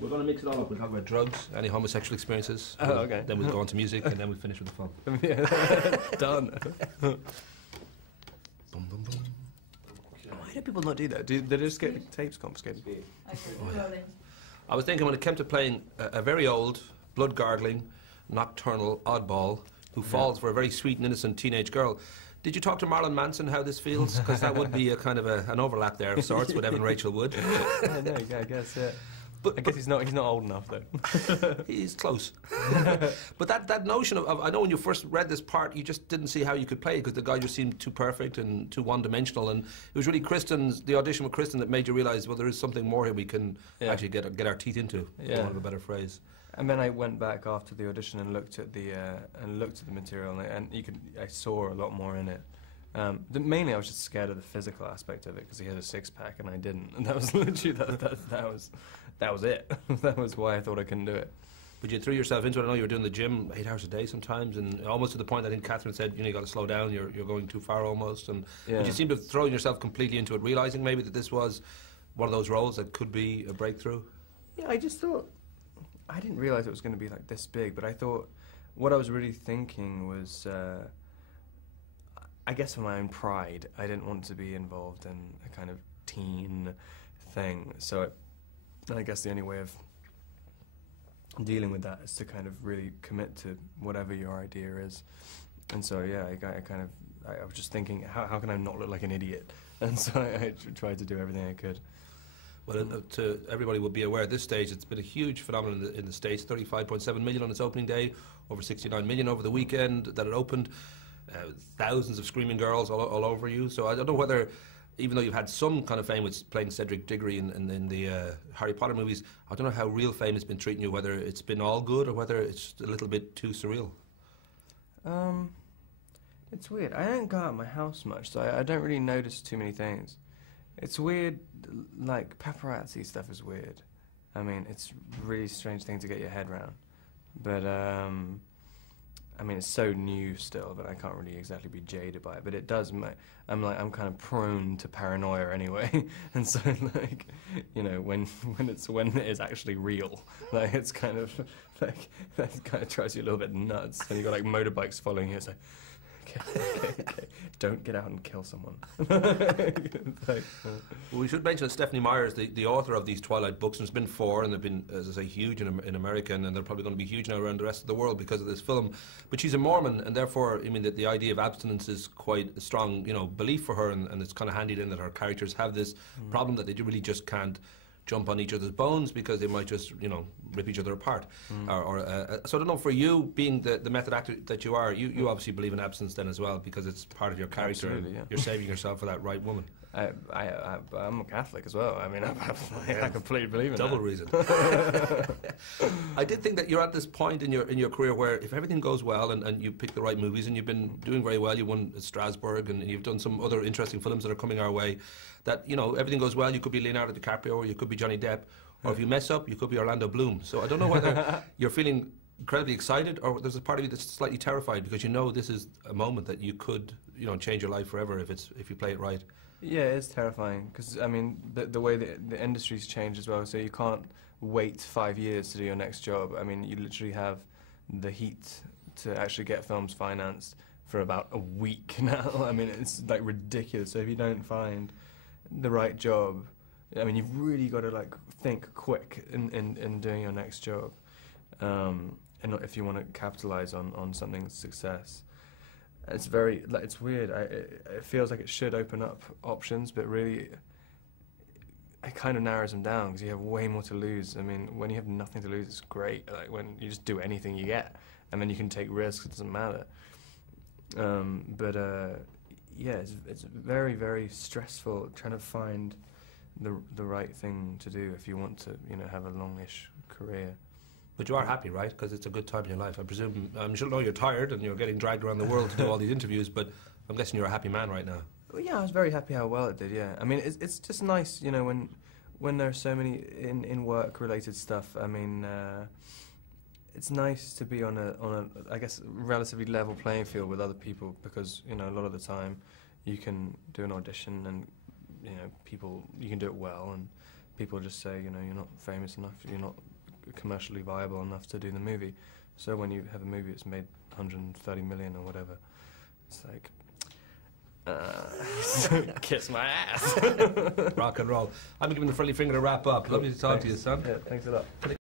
We're going to mix it all up. We'll talk about drugs, any homosexual experiences. Okay. Then we'll go on to music, and then we'll finish with the fun. Done. Boom, boom, boom. Why do people not do that? Do they just get the tapes confiscated? I was thinking when it came to playing a very old, blood-gargling, nocturnal oddball who falls for a very sweet and innocent teenage girl. Did you talk to Marilyn Manson how this feels? Because that would be a kind of an overlap there of sorts with Evan Rachel Wood. I know, I guess, yeah. I guess he's not old enough, though. He's close. But that notion of, I know when you first read this part, you just didn't see how you could play it because the guy just seemed too perfect and too one-dimensional. And it was really the audition with Kristen that made you realise, well, there is something more here we can actually get our teeth into, for want of a better phrase. And then I went back after the audition and looked at the material, and I saw a lot more in it. Mainly, I was just scared of the physical aspect of it because he had a six-pack and I didn't, and that was literally that was it. That was why I thought I couldn't do it. But you threw yourself into it. I know you were doing the gym 8 hours a day sometimes, and almost to the point I think Catherine said, you got to slow down. You're going too far almost, and but you seem to have thrown yourself completely into it, realizing maybe that this was one of those roles that could be a breakthrough. Yeah, I just thought. I didn't realize it was going to be like this big, but I thought what I was really thinking was, I guess for my own pride, I didn't want to be involved in a kind of teen thing. So I guess the only way of dealing with that is to kind of really commit to whatever your idea is. And so yeah, I was just thinking, how can I not look like an idiot? And so I tried to do everything I could. Well, to everybody will be aware at this stage, it's been a huge phenomenon in the States. 35.7 million on its opening day, over 69 million over the weekend that it opened. Thousands of screaming girls all over you. So I don't know whether, even though you've had some kind of fame with playing Cedric Diggory in the Harry Potter movies, I don't know how real fame has been treating you, whether it's been all good or whether it's a little bit too surreal. It's weird. I don't go out of my house much, so I don't really notice too many things. It's weird, like, paparazzi stuff is weird. I mean, it's a really strange thing to get your head around. But, I mean, it's so new still that I can't really exactly be jaded by it. But it does, I'm kind of prone to paranoia anyway. And so, like, when it is actually real, like, it's kind of, like, that kind of drives you a little bit nuts. And you've got, like, motorbikes following you, so... Okay. Don't get out and kill someone. Well, we should mention that Stephanie Meyer's the author of these Twilight books, and there's been 4, and they've been, as I say, huge in America, and they're probably going to be huge now around the rest of the world because of this film. But she's a Mormon, and therefore, I mean, the idea of abstinence is quite a strong, belief for her, and it's kind of handy then that her characters have this problem that they really just can't jump on each other's bones because they might just, rip each other apart. So I don't know, for you, being the method actor that you are, you obviously believe in abstinence then as well because it's part of your character. Absolutely, yeah. You're saving yourself for that right woman. I'm a Catholic as well. I mean, I completely believe in Double that. reason. I did think that you're at this point in your career where if everything goes well and you pick the right movies and you've been doing very well, you won at Strasbourg and you've done some other interesting films that are coming our way, that, everything goes well, you could be Leonardo DiCaprio or you could be Johnny Depp, or if you mess up, you could be Orlando Bloom. So I don't know whether you're feeling incredibly excited or there's a part of you that's slightly terrified because this is a moment that you could, change your life forever if you play it right. Yeah, it's terrifying because, I mean, the way the industry's changed as well, so you can't wait 5 years to do your next job. I mean, you literally have the heat to actually get films financed for about a week now. I mean, it's, like, ridiculous. So if you don't find the right job, I mean, you've really got to, like, think quick in doing your next job. And if you want to capitalize on something's success. It's very, like, it's weird. It feels like it should open up options, but really, it kind of narrows them down because you have way more to lose. I mean, when you have nothing to lose, it's great. Like, when you just do anything you get, and then you can take risks, it doesn't matter. Yeah, it's very, very stressful trying to find the right thing to do if you want to, have a longish career. But you are happy, right? Because it's a good time in your life. I'm sure you're tired and you're getting dragged around the world to do all these interviews, but I'm guessing you're a happy man right now. Well, yeah, I was very happy how well it did, yeah. I mean, it's just nice, when there are so many in work-related stuff. I mean, it's nice to be on a I guess, relatively level playing field with other people because, a lot of the time you can do an audition and, you can do it well and people just say, you know, you're not famous enough, you're not commercially viable enough to do the movie. So when you have a movie that's made 130 million or whatever, it's like, kiss my ass. Rock and roll. I'm giving the friendly finger to wrap up. Lovely to talk to you, son. Yeah, thanks a lot.